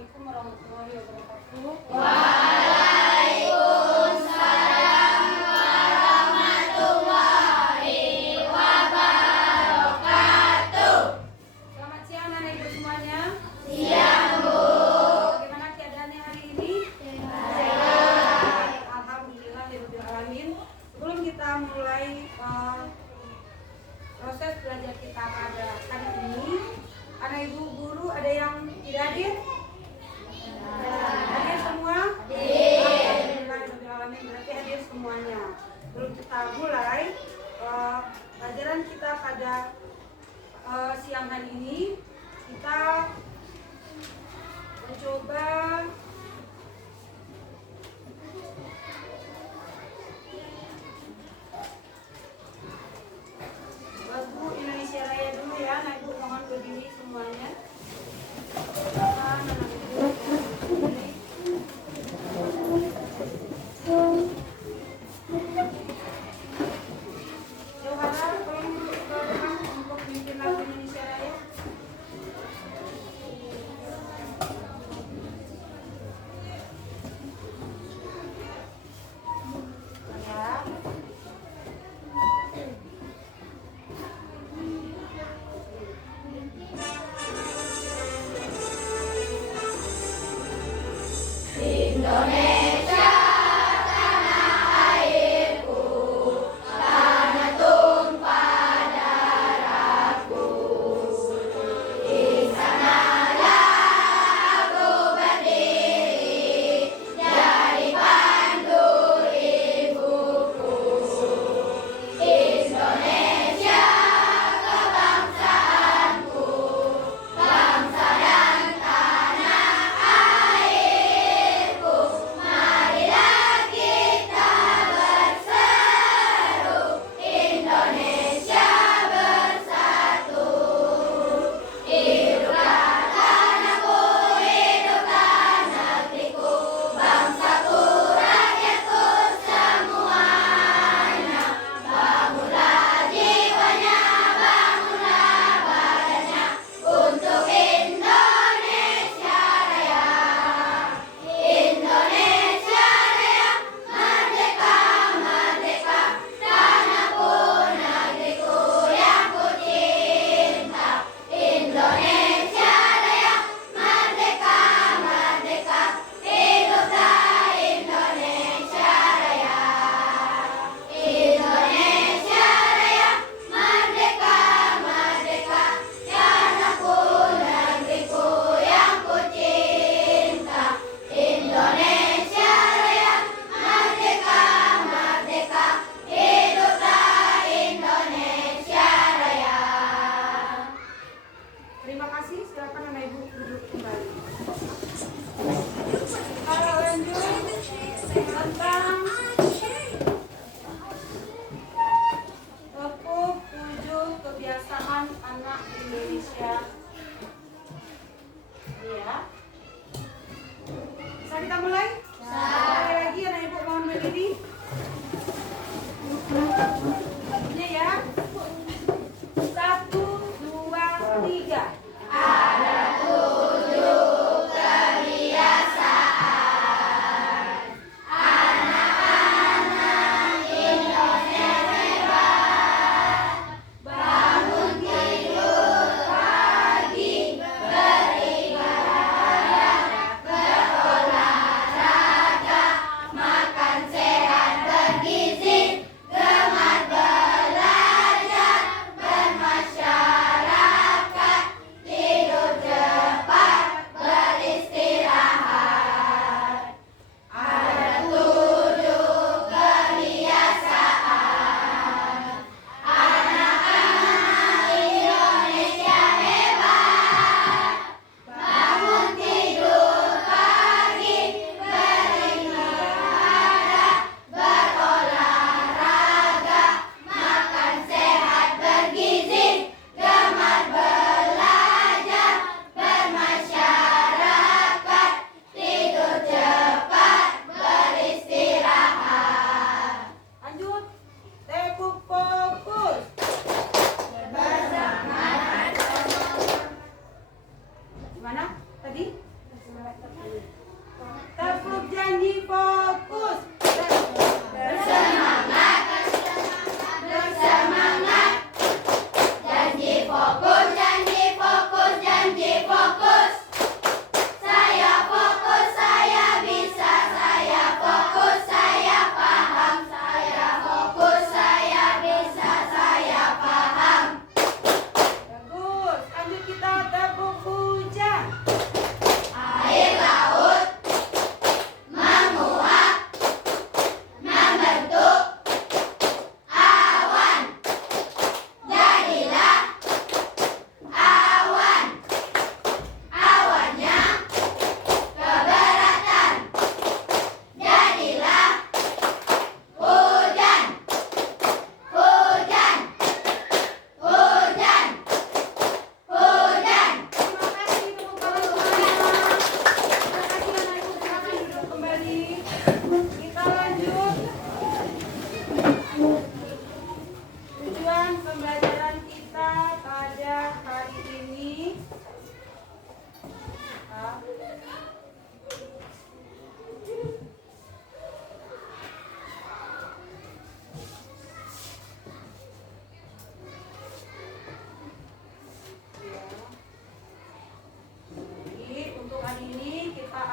Assalamualaikum warahmatullahi wabarakatuh. Waalaikumsalam warahmatullahi wabarakatuh. Selamat siang anak ibu semuanya. Siang, Bu. Bagaimana keadaannya hari ini? Baik. Alhamdulillahirabbil alamin. Sebelum kita mulai proses belajar kita pada hari ini, anak ibu guru ada yang tidak hadir? Hadir semua? Alhamdulillahirabbil alamin, berarti hadir semuanya. Sebelum kita mulai pelajaran kita pada siang hari ini, kita mencoba lagu Indonesia Raya dulu ya. Anak ibu mohon berdiri semuanya. Anak ibu berdiri. Johara, tolong duduk ke depan untuk memimpin lagu Indonesia Raya. Ya. Indonesia tanah airku, tanah tumpah darahku. Di sanalah aku berdiri, jadi pandu ibuku. Indonesia kebangsaanku, bangsa dan tanah airku.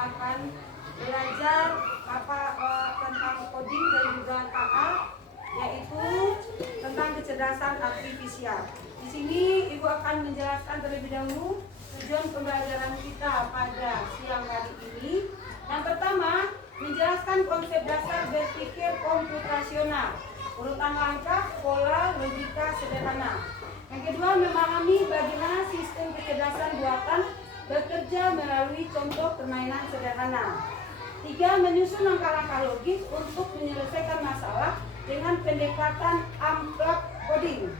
akan belajar tentang coding dan juga KA, yaitu tentang kecerdasan artifisial. Di sini Ibu akan menjelaskan terlebih dahulu tujuan pembelajaran kita pada siang hari ini. Yang pertama, menjelaskan konsep dasar berpikir komputasional, urutan langkah, pola, logika sederhana. Yang kedua, memahami bagaimana sistem kecerdasan buatan bekerja melalui contoh permainan sederhana. Tiga, menyusun langkah-langkah logis untuk menyelesaikan masalah dengan pendekatan amplop coding.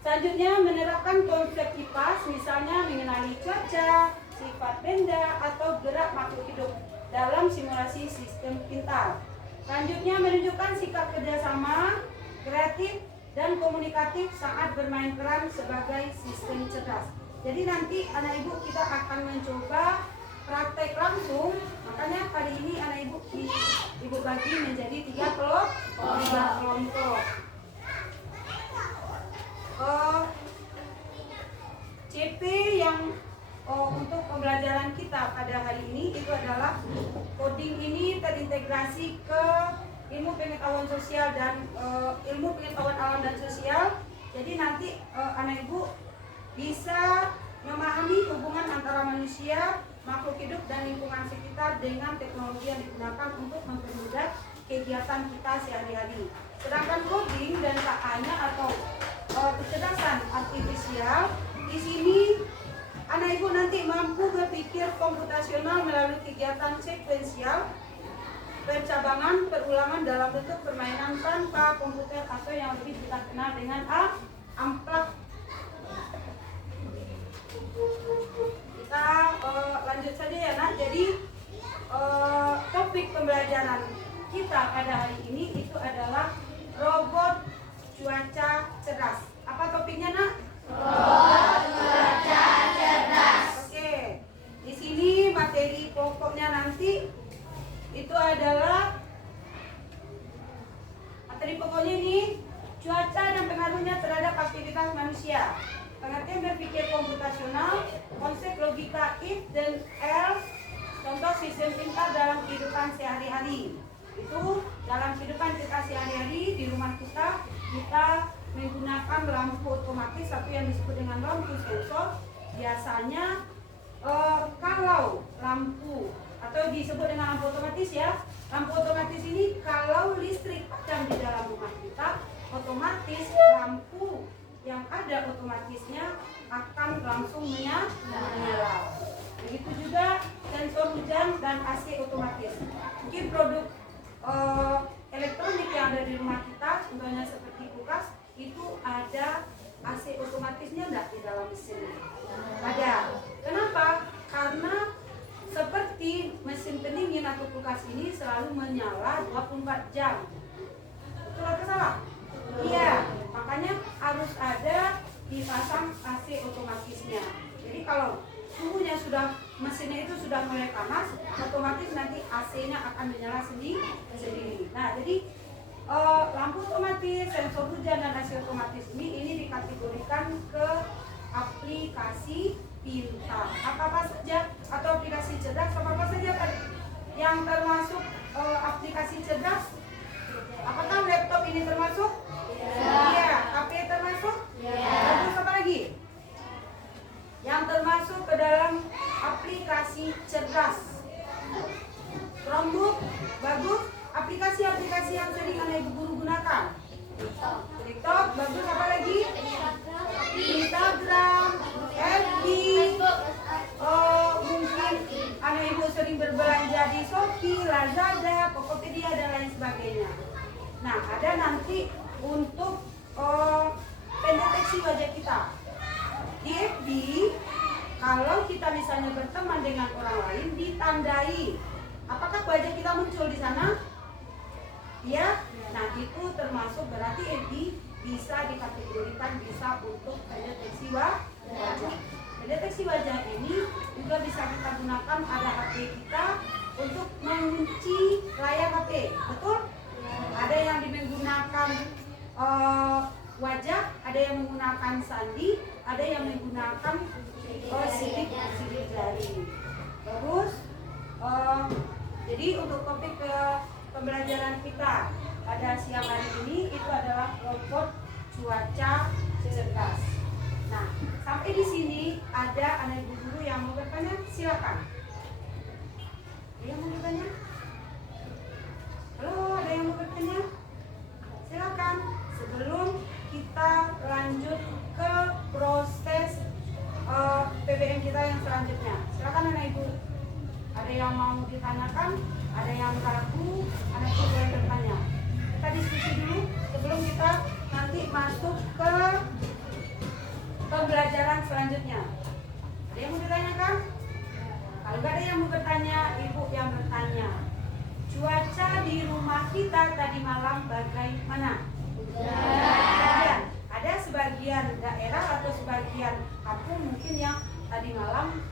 Selanjutnya, menerapkan konsep kipas, misalnya mengenali cuaca, sifat benda, atau gerak makhluk hidup dalam simulasi sistem pintar. Selanjutnya, menunjukkan sikap kerjasama, kreatif, dan komunikatif saat bermain peran sebagai sistem cerdas. Jadi nanti anak ibu kita akan mencoba praktek langsung. Makanya hari ini anak ibu bagi menjadi 3 kelompok. CP yang untuk pembelajaran kita pada hari ini itu adalah coding ini terintegrasi ke ilmu pengetahuan sosial dan ilmu pengetahuan alam dan sosial. Jadi nanti anak ibu bisa memahami hubungan antara manusia, makhluk hidup dan lingkungan sekitar dengan teknologi yang digunakan untuk mempermudah kegiatan kita sehari-hari. Sedangkan coding dan KA-nya atau kecerdasan artifisial, di sini anak ibu nanti mampu berpikir komputasional melalui kegiatan sekuensial, percabangan, perulangan dalam bentuk permainan tanpa komputer atau yang lebih kita kenal dengan amplop. Kita lanjut saja ya nak. Jadi topik pembelajaran kita pada hari ini itu adalah robot cuaca cerdas. Apa topiknya nak? Robot cuaca cerdas. Oke. Di sini materi pokoknya nanti itu adalah materi pokoknya ini cuaca dan pengaruhnya terhadap aktivitas manusia. Pengertian berpikir komputasional, konsep logika if dan else, contoh sistem pintar dalam kehidupan sehari-hari. Itu dalam kehidupan kita sehari-hari di rumah kita menggunakan lampu otomatis, satu yang disebut dengan lampu sensor. Biasanya kalau lampu atau disebut dengan lampu otomatis ya, lampu otomatis ini kalau listrik padam di dalam rumah kita, otomatis lampu yang ada otomatisnya akan langsung menyala. Begitu juga sensor hujan dan AC otomatis. Mungkin produk elektronik yang ada di rumah kita, contohnya seperti kulkas, itu ada AC otomatisnya enggak di dalam mesinnya? Ada. Kenapa? Karena seperti mesin pendingin atau kulkas ini selalu menyala 24 jam. Betul atau salah? Iya, makanya harus ada dipasang AC otomatisnya. Jadi kalau suhunya sudah, mesinnya itu sudah mulai panas, otomatis nanti AC-nya akan menyala sendiri. Nah, jadi lampu otomatis, sensor hujan dan AC otomatis ini dikategorikan ke aplikasi pintar. Apa saja atau aplikasi cerdas apa saja yang termasuk aplikasi cerdas? Apakah laptop ini termasuk? Iya. HP termasuk? Iya. Terus apa lagi? Yang termasuk ke dalam aplikasi cerdas. Chromebook, bagus. Aplikasi-aplikasi yang sering anak ibu guru gunakan. TikTok, bagus. Apa lagi? Instagram, FB. Mungkin anak ibu sering berbelanja di Shopee, Lazada, Tokopedia dan lain sebagainya. Nah, ada nanti untuk pendeteksi wajah kita. Di FB, kalau kita misalnya berteman dengan orang lain, ditandai. Apakah wajah kita muncul di sana? Ya, nah itu termasuk berarti FB bisa dikategorikan bisa untuk pendeteksi wajah. Pendeteksi wajah ini juga bisa kita gunakan pada HP kita untuk mengunci layar HP. Betul? Ada yang menggunakan wajah, ada yang menggunakan sandi, ada yang menggunakan sidik jari. Bagus. Jadi untuk topik pembelajaran kita pada siang hari ini itu adalah robot cuaca cerdas. Nah, sampai di sini ada anak ibu guru yang mau bertanya, silakan. Ada yang mau bertanya? Halo, ada yang mau bertanya? Silakan. Sebelum kita lanjut ke proses PBM kita yang selanjutnya, silakan anak ibu. Ada yang mau ditanyakan, ada yang ragu, anak ibu boleh bertanya. Kita diskusi dulu sebelum kita nanti masuk ke pembelajaran selanjutnya. Ada yang mau ditanyakan? Kalau nggak ada yang mau bertanya, ibu yang bertanya. Cuaca di rumah kita tadi malam bagaimana? Hujan. Ada sebagian daerah atau sebagian kampung mungkin yang tadi malam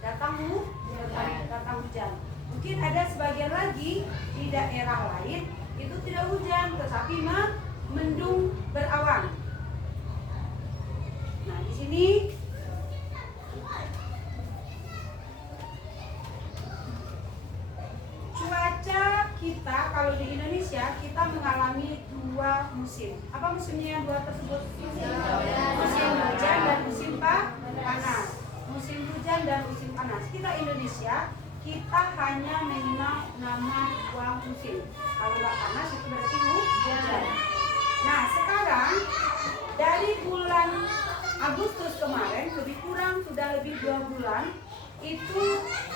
datang hujan. Mungkin ada sebagian lagi di daerah lain itu tidak hujan, tetapi mendung berawan. Nah, di sini cuaca kita kalau di Indonesia kita mengalami dua musim. Apa musimnya yang dua tersebut? Musim hujan dan musim panas. Musim hujan dan musim panas. Kita Indonesia kita hanya mengenal nama dua musim. Kalau nggak panas itu berarti hujan. Nah, sekarang dari bulan Agustus kemarin lebih kurang sudah lebih 2 bulan itu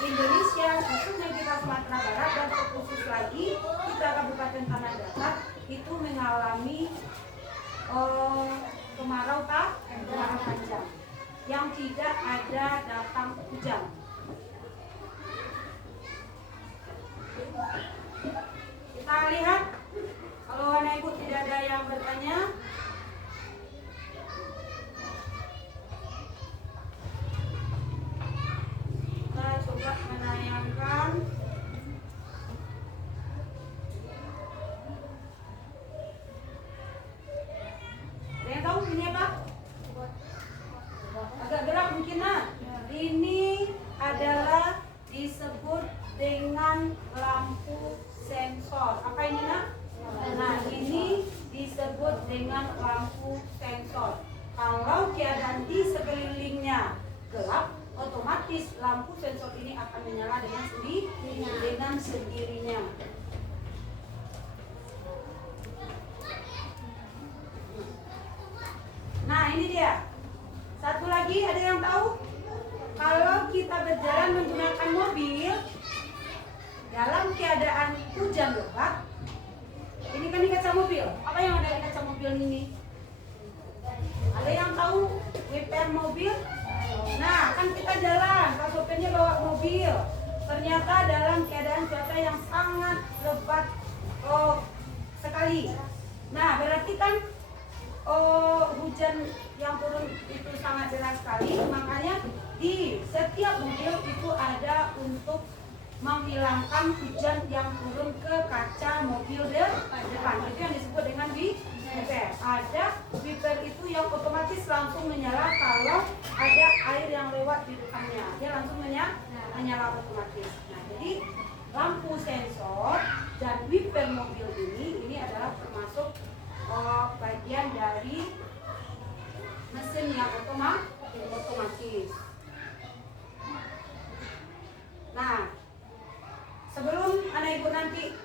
Indonesia, khususnya kita Sumatera Barat dan terkhusus lagi kita Kabupaten Tanah Datar itu mengalami kemarau panjang yang tidak ada datang hujan. Kita lihat kalau anak ibu tidak ada yang bertanya. Kita coba menayangkan. Ada yang tahu ini apa? Agak gelap mungkin nah. Ini adalah disebut dengan lampu sensor. Apa ini nak? Nah, ini disebut dengan lampu sensor. Kalau keadaan di sekelilingnya gelap, otomatis lampu sensor ini akan menyala dengan sendirinya. Nah, ini dia. Satu lagi, ada yang tahu? Kalau kita berjalan menggunakan mobil dalam keadaan hujan lebat, ini kan di kaca mobil. Apa yang ada di kaca mobil ini? Ada yang tahu wiper mobil? Nah, kan kita jalan, Pak sopirnya bawa mobil. Ternyata dalam keadaan cuaca yang sangat lebat sekali. Nah, berarti kan hujan yang turun itu sangat deras sekali. Makanya di setiap mobil itu ada untuk menghilangkan hujan yang turun ke kaca mobil depan. Itu yang disebut dengan wiper. Ada wiper itu yang otomatis langsung menyala kalau ada air yang lewat di depannya. Dia langsung menyala otomatis. Nah, jadi lampu sensor dan wiper mobil ini adalah termasuk bagian dari mesin yang otomatis. Nah, sebelum anak ibu nanti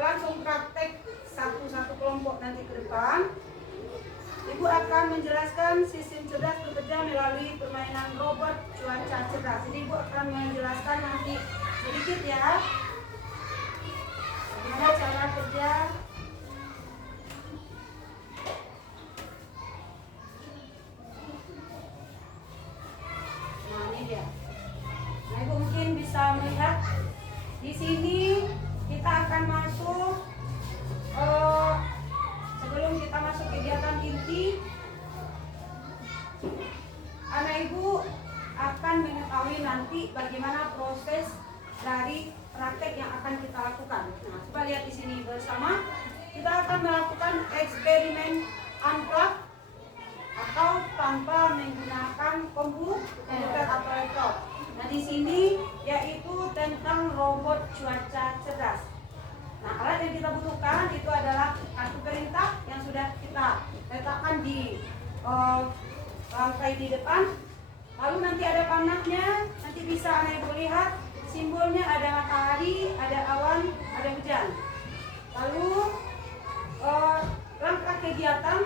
langsung praktek satu-satu kelompok nanti ke depan, ibu akan menjelaskan sistem cerdas bekerja melalui permainan robot cuaca cerdas. Jadi ibu akan menjelaskan nanti sedikit ya bagaimana cara kerja. Nah, ini dia. Nah, ibu mungkin bisa melihat di sini kita akan masuk sebelum kita masuk kegiatan inti, anak ibu akan mengetahui nanti bagaimana proses dari praktek yang akan kita lakukan. Nah, coba lihat di sini bersama. Kita akan melakukan eksperimen unplug atau tanpa menggunakan komputer atau laptop. Nah, di sini yaitu tentang robot cuaca cerdas. Nah, alat yang kita butuhkan itu adalah kartu perintah yang sudah kita letakkan di lantai di depan. Lalu nanti ada panahnya, nanti bisa Anda Ibu lihat simbolnya ada matahari, ada awan, ada hujan. Lalu langkah kegiatan.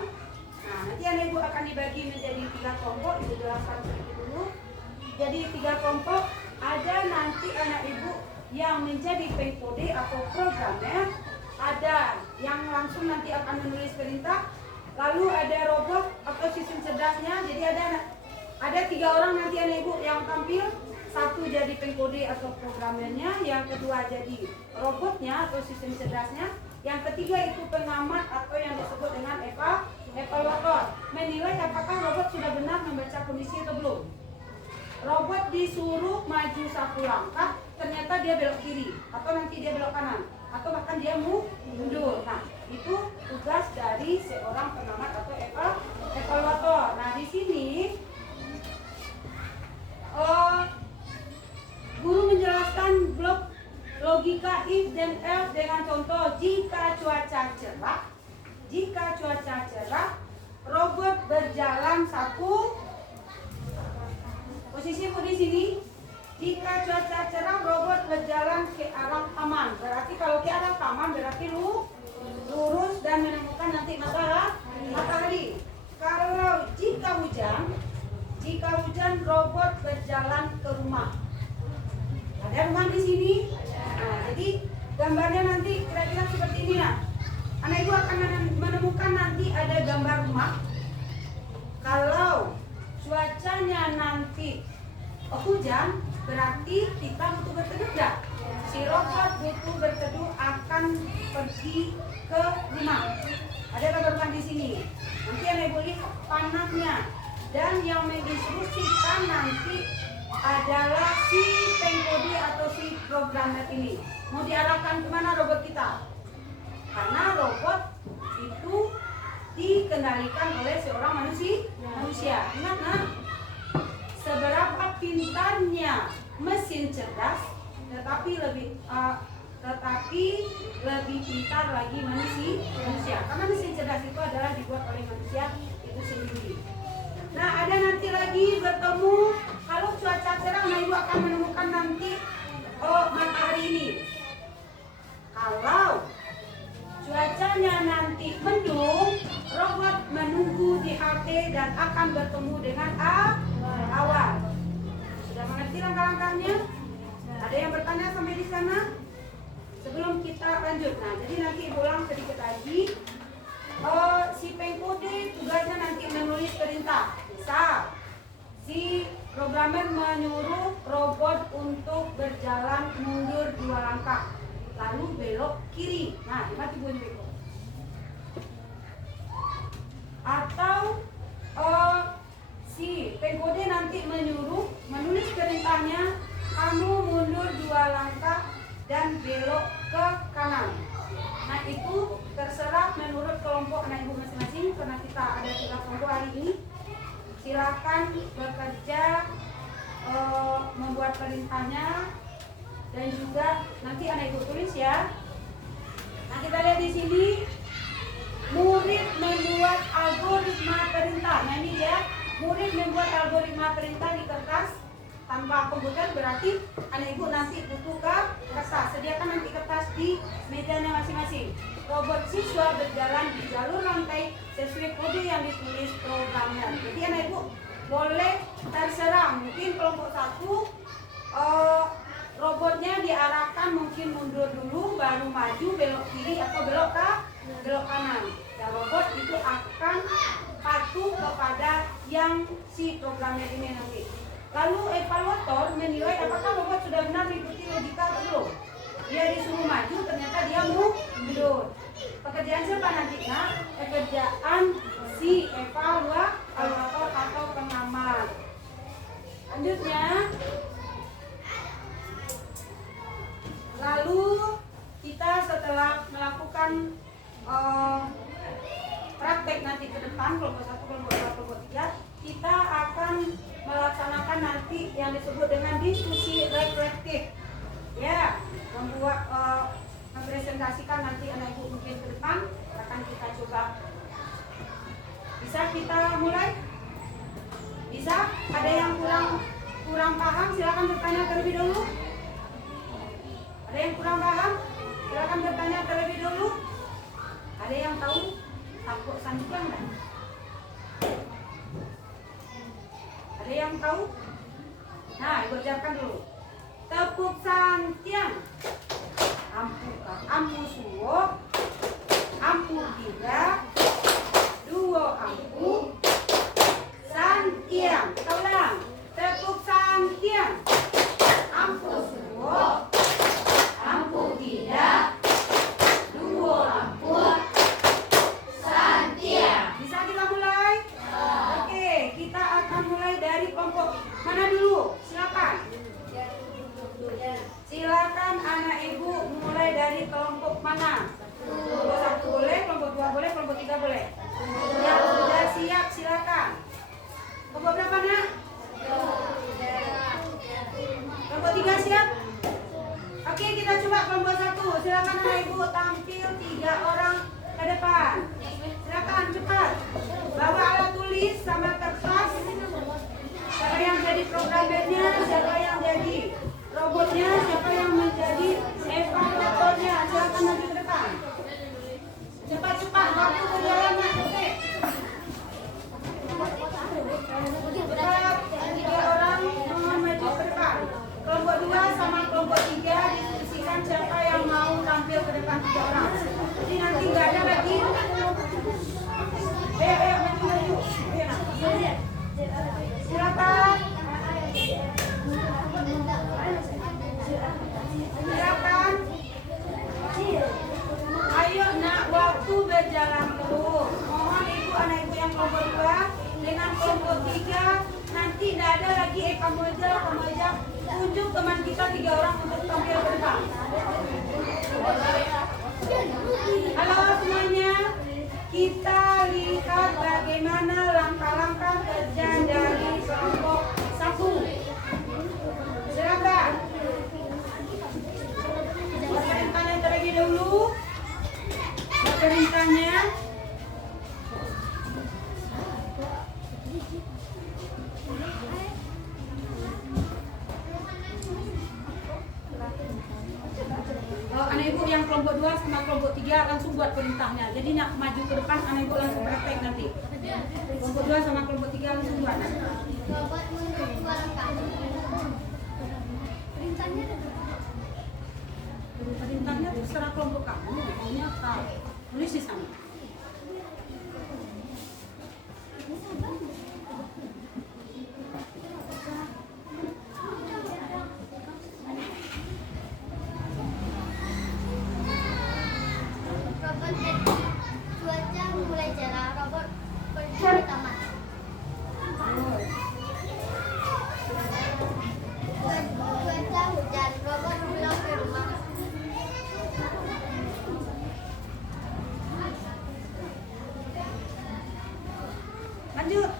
Nah, nanti Anda Ibu akan dibagi menjadi 3 kelompok, Ibu jelaskan sedikit dulu. Jadi 3 kelompok, ada nanti anak Ibu yang menjadi pengkode atau programmer, ada yang langsung nanti akan menulis perintah, lalu ada robot atau sistem cerdasnya. Jadi ada 3 orang nanti anak Ibu yang tampil, satu jadi pengkode atau programmernya, yang kedua jadi robotnya atau sistem cerdasnya, yang ketiga itu pengamat atau yang disebut dengan evaluator, menilai apakah robot sudah benar membaca kondisi atau belum. Robot disuruh maju 1 langkah, ternyata dia belok kiri, atau nanti dia belok kanan, atau bahkan dia mundur. Nah, itu tugas dari seorang pengamat atau evaluator. Nah, di sini guru menjelaskan blok logika if dan else dengan contoh jika cuaca cerah, robot berjalan 1. Posisi di sini, jika cuaca cerah robot berjalan ke arah taman. Berarti kalau ke arah taman berarti lurus dan menemukan nanti matahari. Kalau jika hujan robot berjalan ke rumah. Ada rumah di sini. Nah, jadi gambarnya nanti kira-kira seperti ini ya. Anak Ibu akan menemukan nanti ada gambar rumah. Kalau cuacanya nanti hujan, berarti kita butuh berteduh enggak? Si robot butuh berteduh akan pergi ke rumah. Ada gambar rumah di sini. Nanti Anda Ibu lihat panahnya. Dan yang menginstruksikan nanti adalah si pengkode atau si programmer ini. Mau diarahkan kemana robot kita? Karena robot itu dikendalikan oleh seorang manusia. Ingat nah, seberapa pintarnya mesin cerdas, tetapi lebih pintar lagi manusia. Karena mesin cerdas itu adalah dibuat oleh manusia itu sendiri. Nah, ada nanti lagi bertemu kalau cuaca cerah, nah Ibu akan menemukan nanti matahari ini. Kalau cuacanya nanti mendung, robot menunggu di halte dan akan bertemu dengan awan. Sudah mengerti langkah-langkahnya? Ada yang bertanya sampai di sana? Sebelum kita lanjut, nah jadi nanti Ibu ulang sedikit lagi. Si pengkode tugasnya nanti menulis perintah. Misal, si programmer menyuruh robot untuk berjalan mundur 2 langkah, lalu belok kiri. Nah, mati bunyi itu. Atau si pengkode nanti menyuruh menulis perintahnya, kamu mundur 2 langkah dan belok ke kanan. Nah, itu terserah menurut kelompok anak Ibu masing-masing, karena kita ada 3 kelompok hari ini. Silakan bekerja membuat perintahnya dan juga nanti anak Ibu tulis ya. Nah, kita lihat di sini murid membuat algoritma perintah. Nah, ini dia murid membuat algoritma perintah di kertas tanpa komputer, berarti anak Ibu nanti butuh kertas. Sediakan nanti kertas di mejanya masing-masing. Robot siswa berjalan di jalur lantai sesuai kode yang ditulis programnya. Jadi anak Ibu boleh terserah, mungkin kelompok 1 robotnya diarahkan mungkin mundur dulu, baru maju, belok kiri atau belok kanan. Dan robot itu akan patuh kepada yang si programnya ini nanti. Lalu evaluator menilai apakah robot sudah benar mengikuti logika atau belum. Dia disuruh maju, ternyata dia mundur. Pekerjaan siapa nantinya? Pekerjaan si evaluator atau pengamat. Lanjutnya, lalu kita setelah melakukan praktek nanti ke depan, kelompok 1, kelompok 2, kelompok 3, kita akan melaksanakan nanti yang disebut dengan diskusi membuat mempresentasikan nanti anak ibu mungkin ke depan akan kita coba. Bisa kita mulai? Bisa? Ada yang kurang paham? Silakan bertanya terlebih dulu. Ada yang kurang paham? Silakan bertanya terlebih dulu. Ada yang tahu takut santiang enggak? Ada yang tahu? Nah, ibu ajarkan dulu. Tepuk santiang. Ampu suwo, ampu tiga, duo ampu, santiang. Kita ulang. Tepuk santiang. Ampu suwo, ampu tiga, duo ampu, santiang. Bisa kita mulai? Oke, kita akan mulai dari kelompok mana dulu? Silakan. Silakan anak ibu mulai dari kelompok mana? Kelompok 1 boleh, kelompok 2 boleh, kelompok 3 boleh. Yang sudah siap silakan. Kelompok berapa nak? Kelompok 3 siap? Oke, kita coba kelompok 1. Silakan anak ibu tampil 3 orang ke depan. Silakan cepat. Bawa alat tulis sama kertas. Siapa yang jadi programmernya, siapa yang jadi robotnya, siapa yang menjadi evaluatornya, silakan maju ke depan. Cepat-cepat, waktu berjalan nak, oke. Cepat, 3 orang mohon maju ke depan. Kelompok 2 sama kelompok 3 diskusikan siapa yang mau tampil ke depan 3 orang. Jadi nanti nggak ada lagi. Ayo, maju. Ayo, silakan. Silakan. Ayo nak, waktu berjalan terus. Mohon ibu, anak ibu yang kelompok 2 dengan kelompok 3 nanti tidak ada lagi kamu aja tunjuk teman kita 3 orang untuk tampil ke depan. Halo semuanya, kita lihat bagaimana langkah-langkah kerja dari kelompok 1. Silakan. Perintahnya terlebih dahulu. Perintahnya. Anak ibu yang kelompok 2 sama kelompok 3 langsung buat perintahnya. Jadi nak maju ke depan, anak ibu langsung praktek nanti. Kelompok 2 sama kelompok 3 langsung buat. Robot mundur 2 langkah. Perintahnya Perintahnya terserah kelompok kamu. Maunya apa? Tulis di sana. robot cuaca mulai cerah. Robot pergi ke taman. Cuaca hujan. Robot pulang ke rumah. Lanjut.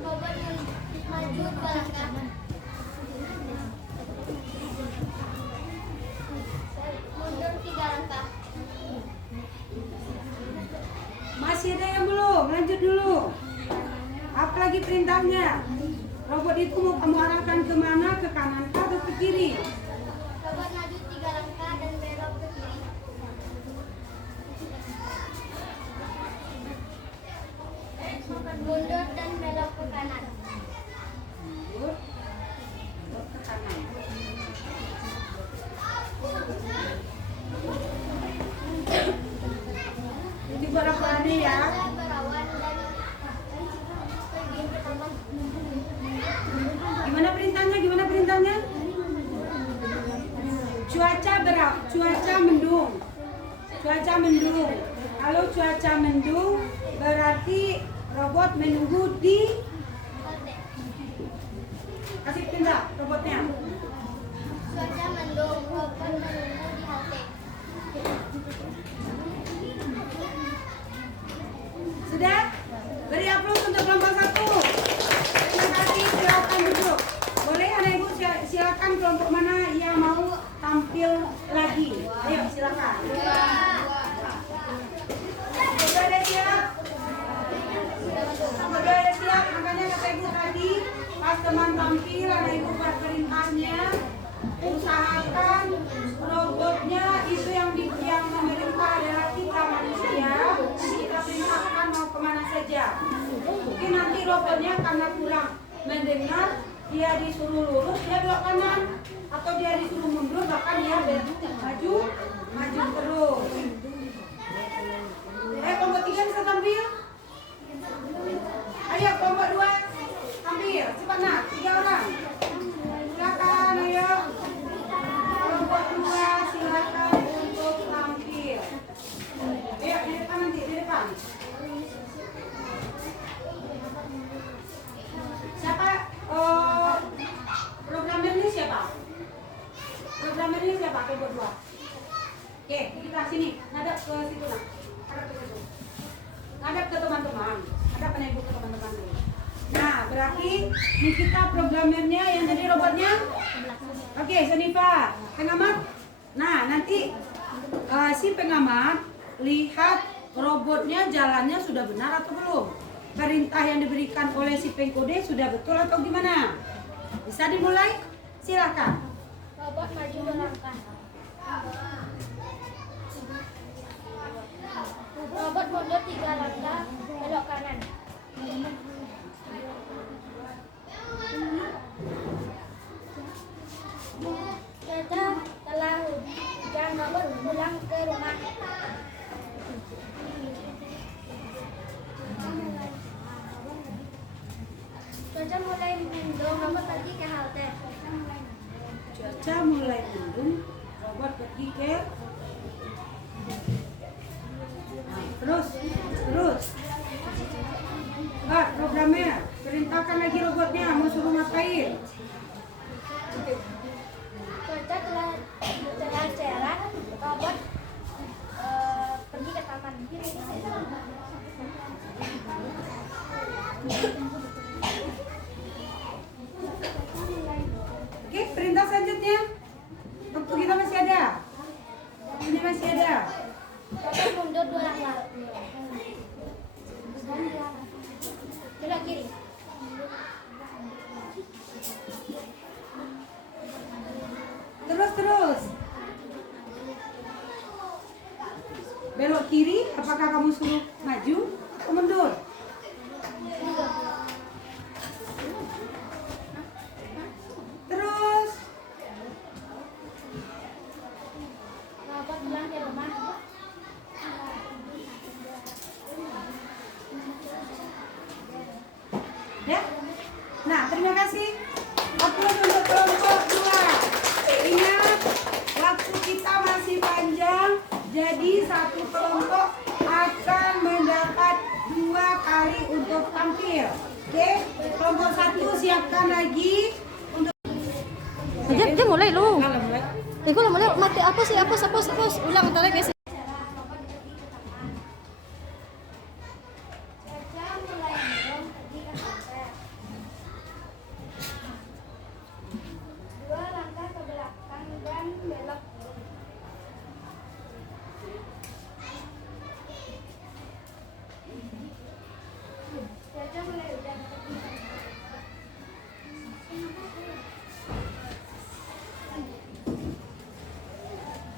Robot maju 2 langkah. Mundur 3 langkah. Masih ada yang belum? Lanjut dulu. Apalagi perintahnya? Robot itu mau kamu arahkan kemana? Ke kanan atau ke kiri? Robot maju 3 langkah dan belok ke kiri. Mundur dan belok ke kanan. Mundur, belok ke kanan. Jadi buat apa nih ya? Cuaca berawan dan pergi ke taman. Gimana perintahnya? Cuaca mendung. Kalau cuaca mendung berarti robot menunggu di. Halte. Kasih perintah robotnya. Cuaca mendung. Robot menunggu di halte. Sudah? Beri aplaus untuk kelompok 1. Terima kasih, silakan duduk. Boleh anak ibu silakan kelompok mana yang mau tampil lagi. Ayo silakan. Sudah ada siap? Sudah ada siap? Makanya kata ibu tadi pas teman tampil ada ibu buat perintahnya, usahakan robotnya itu yang memerintah adalah kita manusia. Kita perintahkan mau kemana saja. Mungkin nanti robotnya karena kurang mendengar, dia disuruh lurus, dia belok kanan, atau dia disuruh mundur, bahkan dia maju terus. Kelompok 3 bisa tampil? Ayo kelompok 2 tampil, cepat nak, 3 orang. Silakan, ayo. Kelompok 2 silakan untuk tampil. Ayo di depan nanti, di depan. Siapa? Programmernya siapa? Programmernya siapa? Kelompok 2. Oke, kita sini, ngadap ke situ nak. Ngadap ke teman-teman. Ngadap ibu ke teman-teman dulu. Nah, berarti ini kita programmernya yang jadi robotnya. Oke, Senifa, pengamat. Nah, nanti si pengamat lihat robotnya jalannya sudah benar atau belum. Perintah yang diberikan oleh si pengkode sudah betul atau gimana? Bisa dimulai? Silakan. Robot maju 2 langkah. Robot mundur 3 langkah, belok kanan. Cuaca telah hujan, robot pulang ke rumah. Cuaca mulai mendung, robot pergi ke halte. Cuaca mulai mendung, robot pergi ke. Nah, terus. Programmer, perintahkan lagi robotnya mau suruh ngapain? Cuaca telah cerah, robot pergi ke taman. Oke, perintah selanjutnya. Waktu kita masih ada. Ini masih ada. Robot mundur 2 langkah. Belok kiri. Terus. Belok kiri, apakah kamu suruh maju atau mundur? Terus. Robot pulang ke rumah. Ya. Nah, terima kasih. Aplaus untuk kelompok 2. Ingat, waktu kita masih panjang, jadi satu kelompok akan mendapat 2 kali untuk tampil. Oke, kelompok 1 siapkan lagi untuk. Dia mulai lu. Mulai. Gue mulai mati apa sih? Apus. Ulang ntar lagi guys. Cuaca mulai mendung, pergi ke halte. 2 langkah ke belakang dan belok. Cuaca mulai hujan.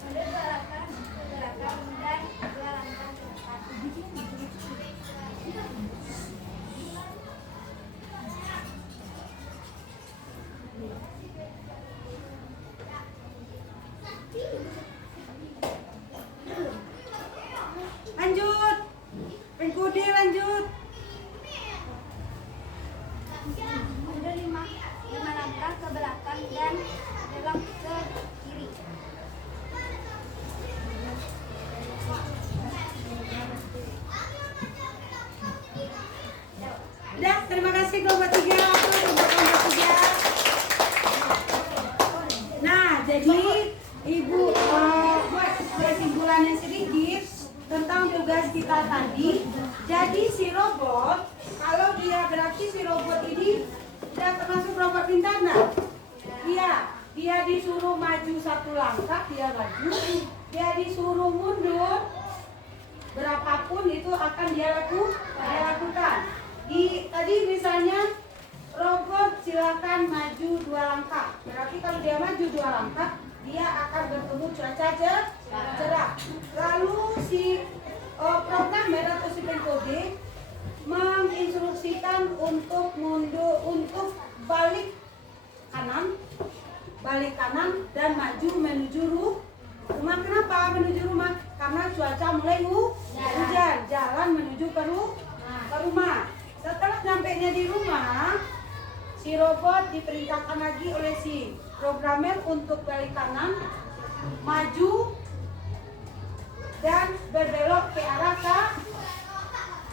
Mundur 2 langkah ke belakang dan 2 langkah ke depan. Lanjut. Pengkode lanjut. Mundur 5 langkah ke belakang dan belok ke kiri. Udah, terima kasih kelompok 3. Kelompok 3. Nah, jadi Ibu buat kesimpulannya sedikit tentang tugas kita tadi. Jadi si robot, kalau dia berarti si robot ini sudah termasuk robot pintar, nah? Iya. dia disuruh maju 1 langkah, dia maju. Dia disuruh mundur, berapapun itu akan dia lakukan. Tadi misalnya robot silakan maju 2 langkah. Berarti kalau dia maju 2 langkah, dia akan bertemu cuaca cerah. Lalu si programmer atau si pengkode menginstruksikan untuk mundur, untuk balik kanan dan maju menuju rumah. Kenapa menuju rumah? Karena cuaca mulai hujan. Jalan menuju ke rumah. Setelah sampainya di rumah, si robot diperintahkan lagi oleh si programmer untuk balik kanan, maju dan berbelok ke arah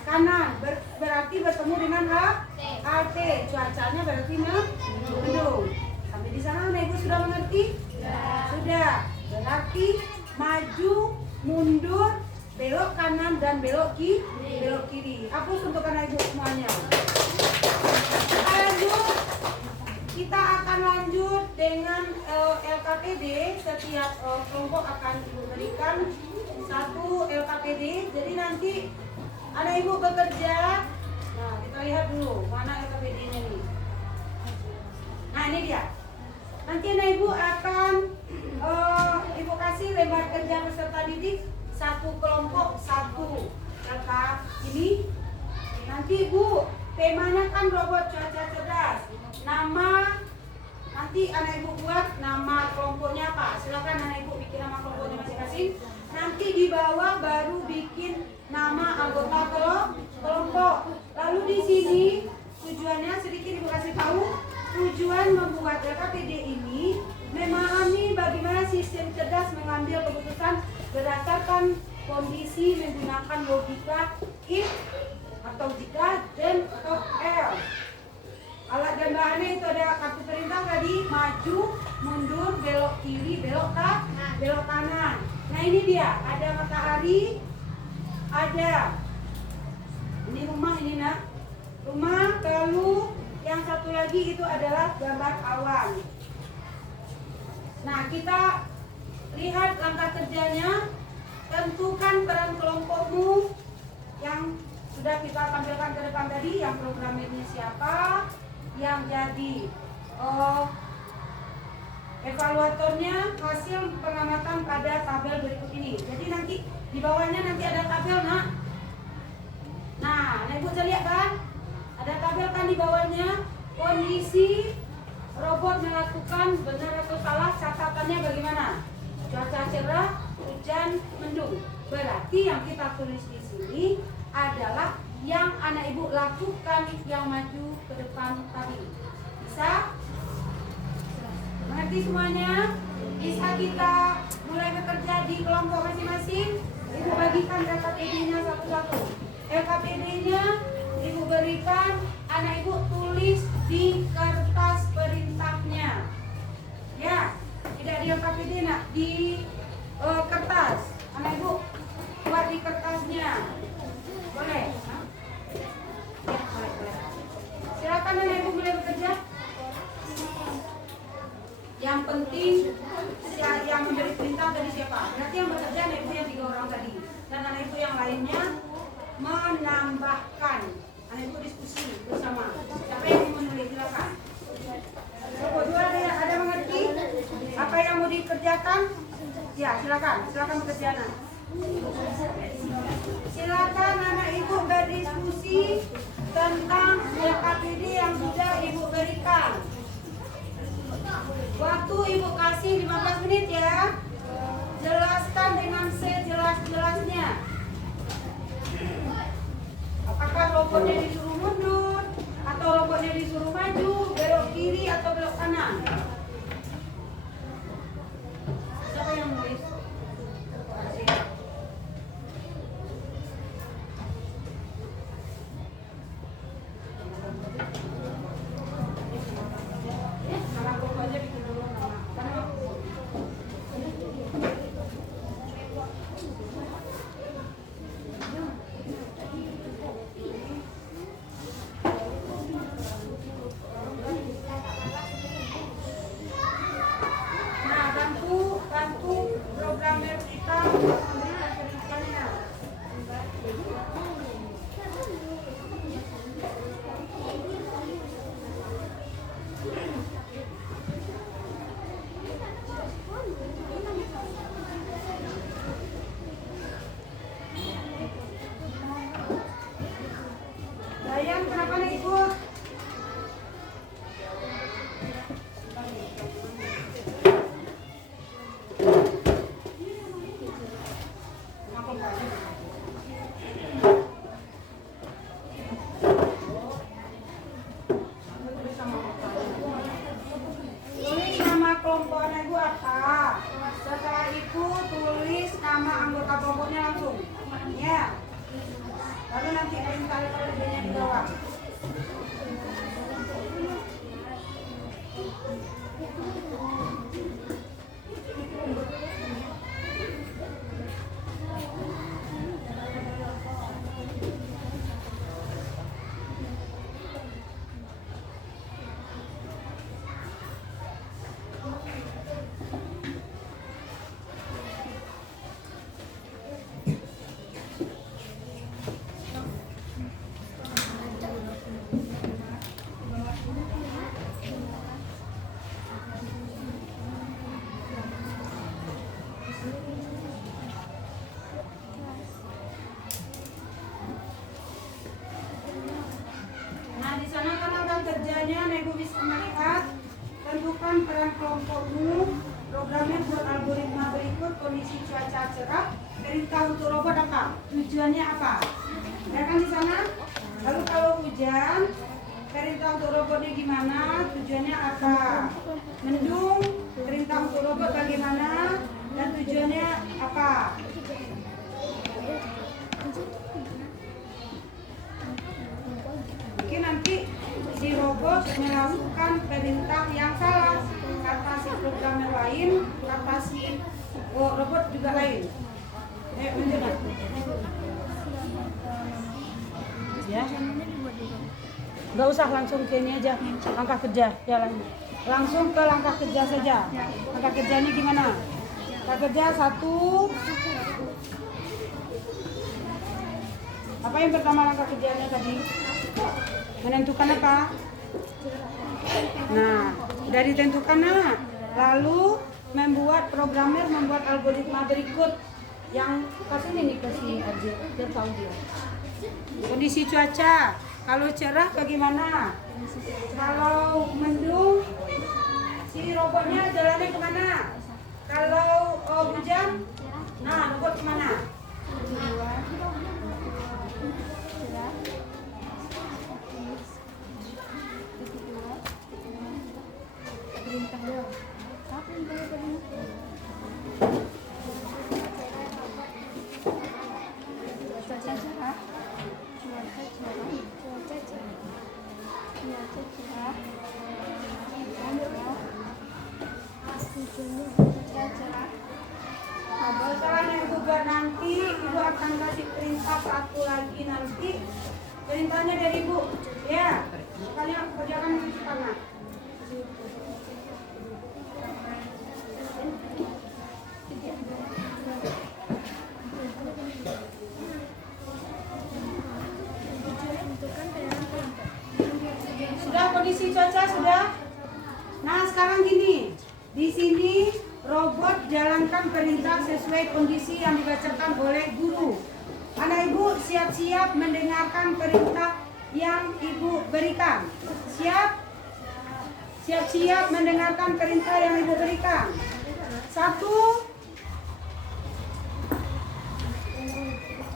kanan. Berarti bertemu dengan halte. Cuacanya berarti mendung. Sampai di sana Ibu sudah mengerti? Sudah. Berarti maju, mundur, belok kanan dan belok kiri. Hapus untuk anak Ibu semuanya. Lanjut. Kita akan lanjut dengan LKPD. Setiap kelompok akan Ibu berikan 1 LKPD. Jadi nanti anak Ibu bekerja. Nah, kita lihat dulu mana LKPD-nya nih. Nah, ini dia. Nanti anak Ibu akan Ibu kasih lembar kerja peserta didik 1 kelompok 1 LK ini. Nanti Ibu temanya kan robot cuaca cerdas. Nama nanti anak Ibu buat nama kelompoknya apa. Silakan anak Ibu bikin nama kelompoknya masing-masing. Nanti di bawah baru bikin nama anggota kelompok. Lalu di sini tujuannya sedikit Ibu kasih tahu. Tujuan membuat LKPD ini memahami bagaimana sistem cerdas mengambil keputusan berdasarkan kondisi menggunakan logika if atau jika, then atau else. Alat dan bahannya itu ada kartu perintah tadi, maju, mundur, belok kiri, belok kanan. Nah ini dia, ada matahari, ada ini rumah ini nak, rumah. Lalu yang satu lagi itu adalah gambar awan. Nah kita lihat langkah kerjanya. Tentukan peran kelompokmu yang sudah kita tampilkan ke depan tadi, yang programmernya siapa, yang jadi evaluatornya, hasil pengamatan pada tabel berikut ini. Jadi nanti di bawahnya nanti ada tabel nak. Nah, Ibu bisa lihat kan? Ada tabel kan di bawahnya, kondisi robot melakukan benar atau salah, catatannya bagaimana? Cuaca cerah, hujan, mendung. Berarti yang kita tulis di sini adalah yang anak Ibu lakukan yang maju ke depan tadi. Bisa? Mengerti semuanya? Bisa kita mulai bekerja di kelompok masing-masing? Ibu bagikan LKPD-nya satu-satu. LKPD-nya Ibu berikan, anak Ibu tulis di kertas perintahnya. Ya, tidak di LKPD nak, di kertas. Anak Ibu buat di kertasnya. Boleh? Ya, boleh. Silakan anak Ibu mulai bekerja. Yang penting yang memberi perintah tadi siapa? Berarti yang bekerja anak Ibu yang 3 orang tadi. Dan anak Ibu yang lainnya menambahkan. Anak Ibu diskusi bersama. Siapa yang mau menulis? Silakan. Kelompok 2 ada mengerti apa yang mau dikerjakan? Ya, silakan bekerja nak. Silakan anak Ibu berdiskusi tentang LKPD yang sudah Ibu berikan. Waktu Ibu kasih 15 menit ya. Jelaskan dengan sejelas-jelasnya. Apakah robotnya disuruh mundur, atau robotnya disuruh maju, belok kiri atau belok kanan? Siapa yang nulis? nama anggota kelompoknya langsung. Ya. Lalu nanti perintah lebihnya di bawah. Nah, di sana kan kerjanya Nego bisa melihat, tentukan peran kelompokmu, programnya buat algoritma berikut, kondisi cuaca cerah, perintah untuk robot apa? Tujuannya apa? Ya kan di sana? Lalu kalau hujan, perintah untuk robotnya gimana? Tujuannya apa? Mendung, perintah untuk robot bagaimana? Dan tujuannya apa? Mungkin nanti si robot melakukan perintah yang salah, kata si programmer lain, kata si robot juga lain. Mendengar? Ya. Nggak usah langsung ke ini aja, langkah kerja, jalan. Langsung ke langkah kerja saja. Langkah kerjanya gimana? Langkah kerja 1. Apa yang pertama langkah kerjanya tadi? Menentukan apa? Nah, sudah ditentukan nah. Lalu programmer membuat algoritma berikut yang kasih ini kasih aja biar tahu dia. Kondisi cuaca, kalau cerah bagaimana? Kalau mendung, si robotnya jalannya kemana? Kalau hujan, nah robot kemana? Perintah doang. Apa yang perintah? Cuaca cerah. Cuaca cerah. Cuaca cerah. Cuaca cerah. Cuaca cerah. Kalau caranya juga nanti ibu akan kasih perintah satu lagi nanti. Perintahnya dari ibu, ya. Kalian kerjakan cuci tangan. Sudah kondisi cuaca sudah. Nah sekarang gini, di sini robot jalankan perintah sesuai kondisi yang dibacakan oleh guru. Anak ibu siap-siap mendengarkan perintah yang ibu berikan. Siap? Siap-siap mendengarkan perintah yang ibu berikan. 1.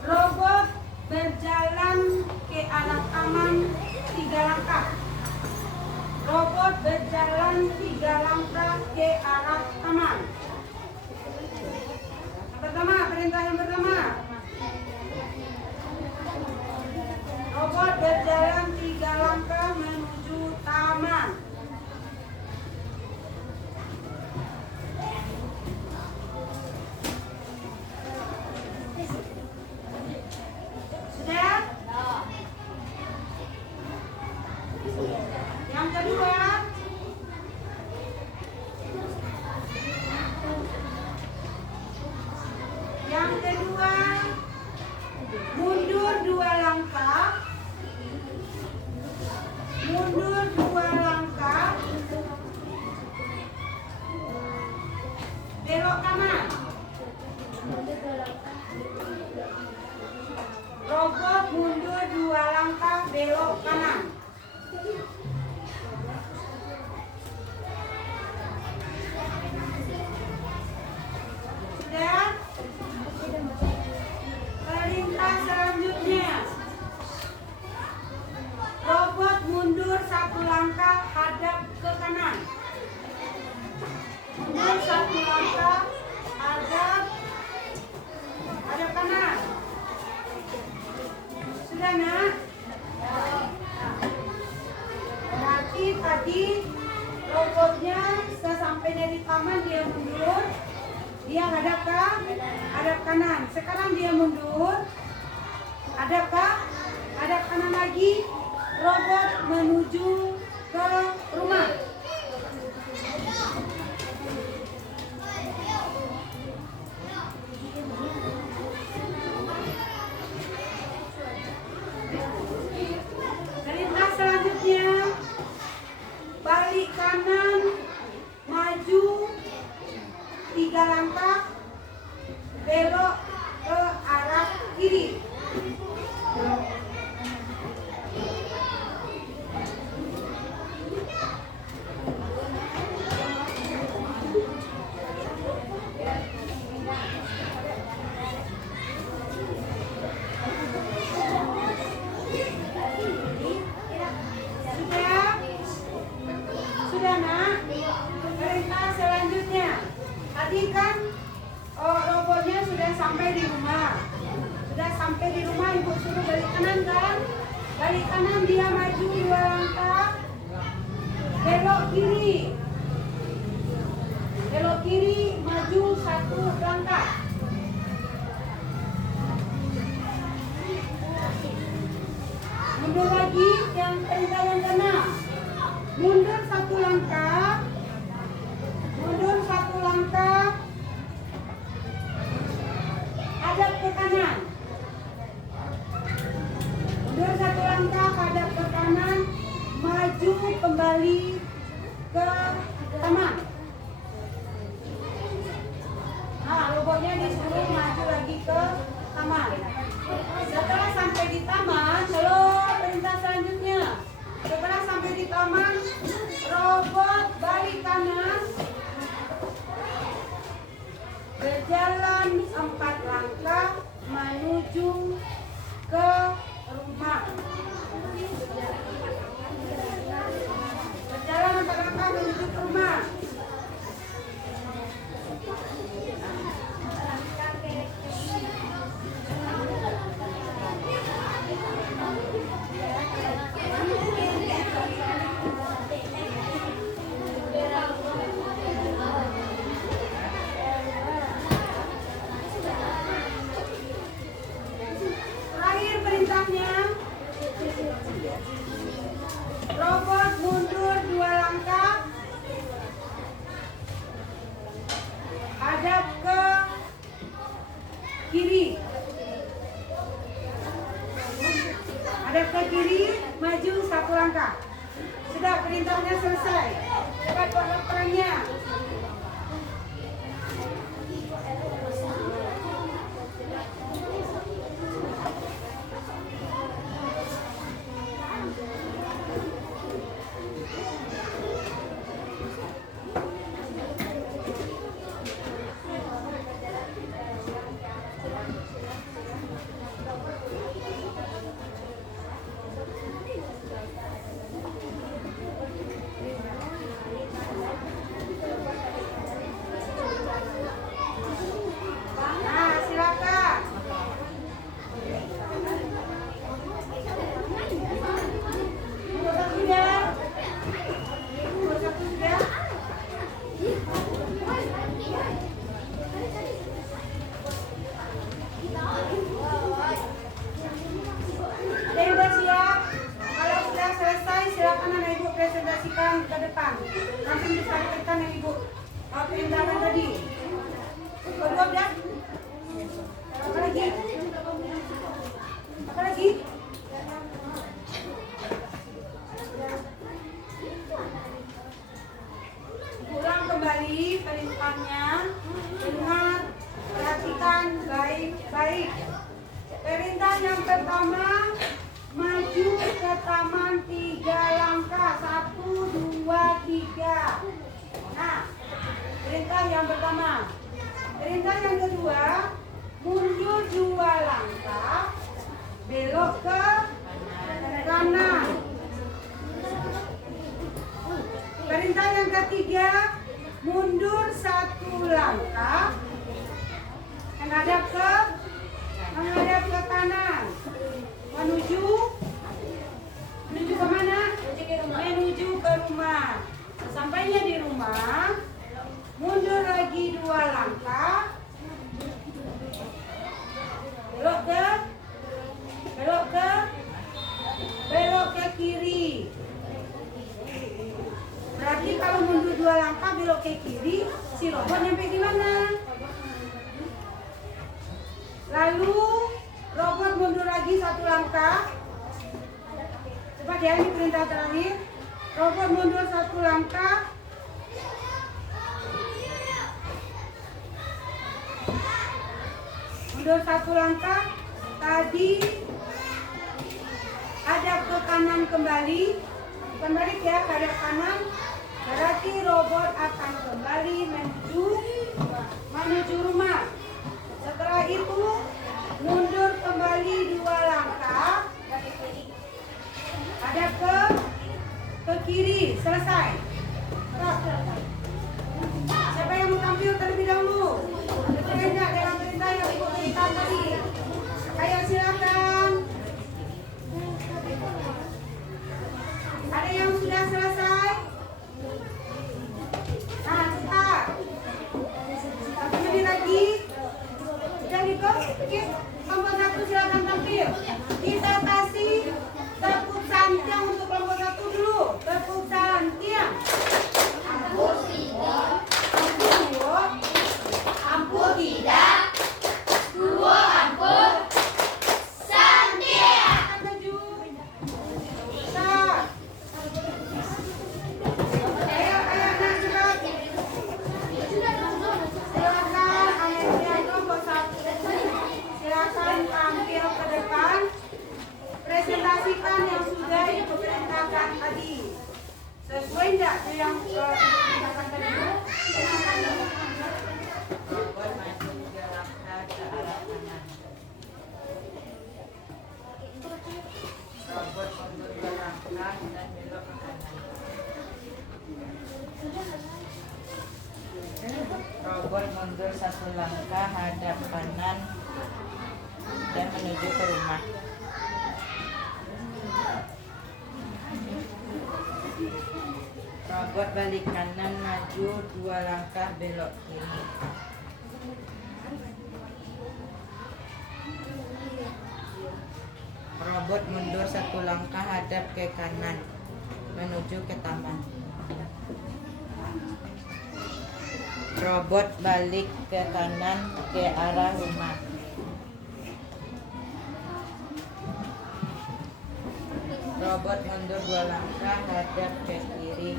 Robot berjalan ke arah taman 3 langkah. Robot berjalan 3 langkah ke arah taman. Yang pertama, perintah yang pertama. Robot berjalan 3 langkah menuju taman. Sudah? Yang kedua. Yang kedua. robotnya sesampainya di taman dia mundur, dia hadap kanan. Sekarang dia mundur, hadap kanan lagi, robot menuju ke rumah. Perintah selanjutnya, balik kanan, maju 3 langkah, belok ke arah kiri. Sudah nak? Perintah selanjutnya, tadi kan robotnya sudah sampai di rumah. Sudah sampai di rumah, ibu suruh balik kanan kan? Balik kanan, dia maju 2 langkah, belok kiri. Belok kiri, maju 1 langkah. Mundur lagi, yang perintah yang keenam. Mundur 1 langkah, mundur 1 langkah, hadap ke kanan. Mundur 1 langkah, hadap ke kanan, maju kembali ke taman. Nah, robotnya disuruh maju lagi ke taman. Setelah sampai di taman, perintah selanjutnya. Setelah sampai di taman, robot balik kanan, berjalan 4 langkah menuju ke rumah. Berjalan 4 langkah menuju ke rumah. Terakhir perintahnya, robot mundur 2 langkah, hadap ke kiri. Hadap ke kiri, maju 1 langkah. Sudah, perintahnya selesai. Cepat buat laporannya. Nah, silakan. Nomor 1 sudah. Nomor 1 sudah. Sudah siap. Kalau sudah selesai, silakan anak ibu presentasikan ke depan. Langsung disampaikan yang ibu perintahan tadi. Kedua udah. Apa lagi? Apa lagi? Ulang kembali perintahnya. Dengar, perhatikan baik-baik. Perintah yang pertama, maju ke taman 3 langkah. 1, 2, 3. Nah, perintah yang pertama. Perintah yang kedua, mundur 2 langkah, belok ke kanan. Perintah yang ketiga, mundur 1 langkah, menghadap ke kanan, menuju ke mana? Menuju ke rumah. Sampainya di rumah, mundur lagi 2 langkah, belok ke kiri. Berarti kalau mundur 2 langkah belok ke kiri, si robot nyampe di mana? Lalu robot mundur lagi 1 langkah. Coba ya, ini perintah terakhir. Robot mundur 1 langkah. Mundur 1 langkah. Tadi hadap ke kanan kembali. Bukan balik ya, hadap kanan. Berarti robot akan kembali menuju rumah. Setelah itu mundur kembali 2 langkah. Hadap ke kiri. Selesai. Siapa yang mau tampil terlebih dahulu? Betul enggak dalam perintah yang ibu berikan tadi? Ayo silakan. Ada yang sudah selesai? Nah, cepat. Satu menit lagi. Sudah gitu? Oke, kelompok 1 silakan tampil. Kita kasih tepuk santiang untuk kelompok 1 dulu. Tepuk santiang. Ampun tidak. Ampun dua. Ampun tidak. Dua ampun. Santiang. Maju. Start. Ayo anak cepat. Silakan ayah kelompok 1. Silakan tampil ke depan. Presentasikan yang sudah ibu perintahkan tadi. Sesuai enggak yang diperintahkan tadi? Robot maju 3 langkah ke arah kanan. Robot mundur 2 langkah dan belok ke kanan. Robot mundur 1 langkah hadap kanan dan menuju ke rumah. Robot balik kanan maju 2 langkah belok kiri. Robot mundur 1 langkah hadap ke kanan menuju ke taman. Robot balik ke kanan ke arah rumah. Robot mundur 2 langkah hadap ke kiri.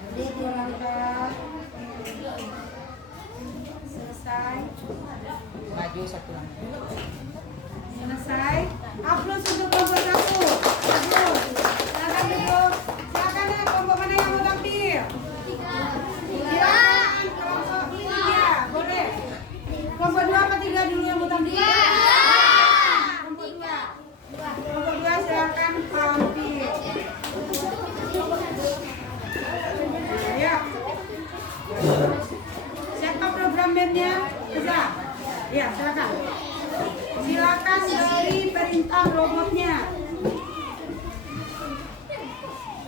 Mundur 2 langkah. Selesai. Maju 1 langkah. Selesai. Upload untuk kelompok 1. Upload. Silakan duduk. Silakan ya, kelompok mana yang mau tampil? Silakan kelompok 3. Boleh. Kelompok 2 apa 3 dulu yang mau tampil? Kelompok 2. Kelompok 2 silakan tampil. Ayo. Siapa program bandnya? Bisa? Ya, silakan. Silakan beri perintah robotnya.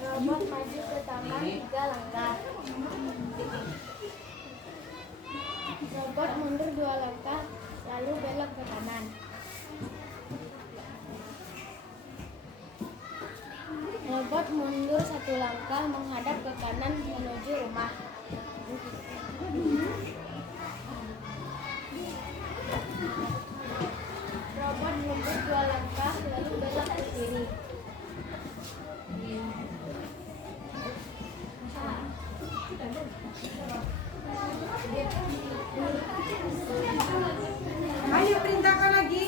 Robot maju ke taman 3 langkah. Robot mundur 2 langkah, lalu belok ke kanan. Robot mundur 1 langkah menghadap ke kanan menuju rumah. Robot mundur 2 langkah lalu belok ke kiri. Ayo perintahkan lagi.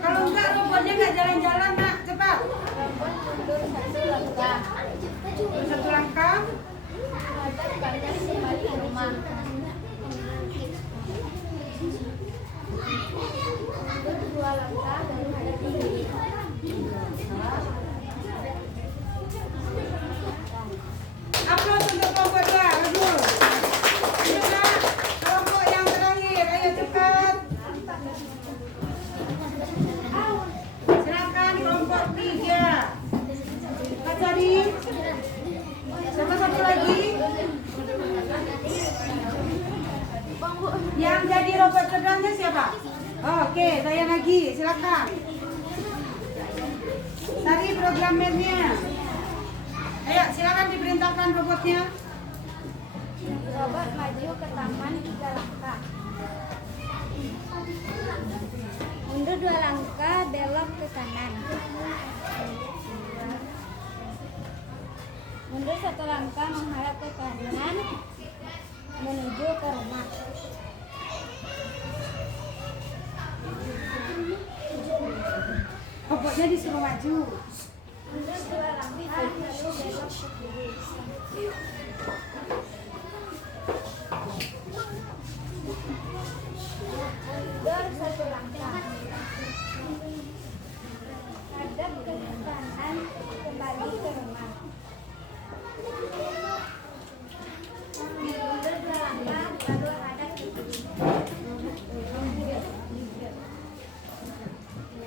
Kalau enggak robotnya enggak jalan-jalan, Nak. Cepat. Robot mundur 1 langkah. 1 langkah. Menghadap kanan kembali ke rumah. Mundur 2 langkah lalu hadap ke kiri. Upload untuk kelompok 2. Aduh. Ayo, Nak. Kelompok yang terakhir. Ayo cepat. Silakan kelompok 3. Kak Cari. Sama satu Oke, saya lagi, silakan. Tadi programmernya. Ayo, silakan diperintahkan robotnya. Robot maju ke taman 3 langkah. Mundur 2 langkah, belok ke kanan. Mundur 1 langkah, menghadap ke kanan, menuju ke rumah. Robotnya disuruh maju. Mundur 2 langkah, lalu belok ke kiri. Mundur 1 langkah. Hadap ke kanan, kembali ke rumah. Mundur 2 langkah, lalu hadap ke kiri.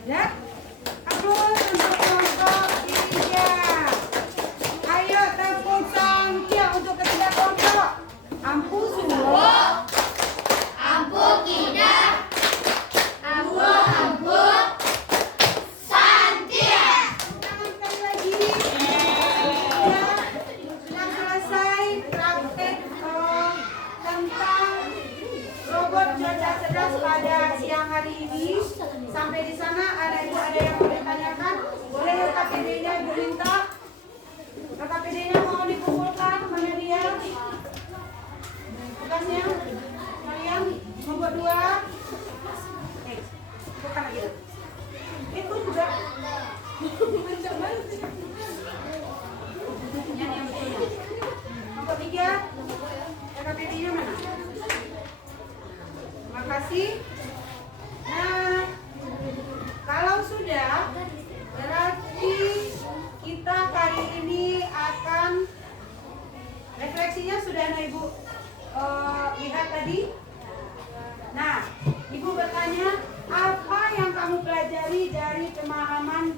Ya. Terus untuk kelompok 3. Ayo tepuk sangkia untuk ketiga kelompok. Ampu suruh. Ampu tidak. Ampu. Santia. Tangan sekali lagi. Ya. Sudah selesai praktek tentang robot cuaca cerdas pada siang hari ini. Sampai di sana ada yang mau ditanyakan? Boleh KPD-nya Ibu minta? KPD-nya mau dikumpulkan, mana dia? Tugasnya kalian nomor 2. Bukan lagi. Itu juga. Yang betulnya. Nomor 3. KPD-nya mana? Makasih. Nah, kalau sudah, berarti kita kali ini akan refleksinya sudah Ibu lihat tadi. Nah, Ibu bertanya, apa yang kamu pelajari dari pemahaman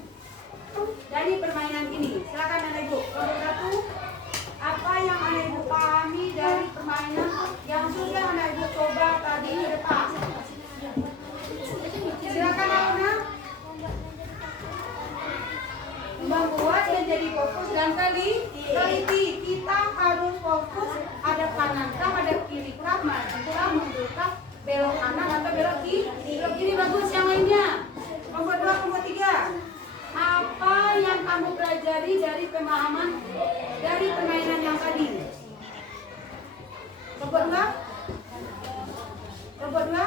dari permainan ini? Silakan Anak Ibu. Nomor 1, apa yang Anak Ibu pahami dari permainan yang sudah Anak Ibu coba tadi di depan? Silakan Auna. Membuat menjadi fokus dan teliti. Kita harus fokus, ada kanan kah, ada kiri kah, maju kah, mundur kah, belok kanan atau belok kiri. Belok kiri bagus, yang lainnya. Nomor 2, nomor 3. Apa yang kamu pelajari dari pemahaman dari permainan yang tadi? Nomor 2. Nomor 2.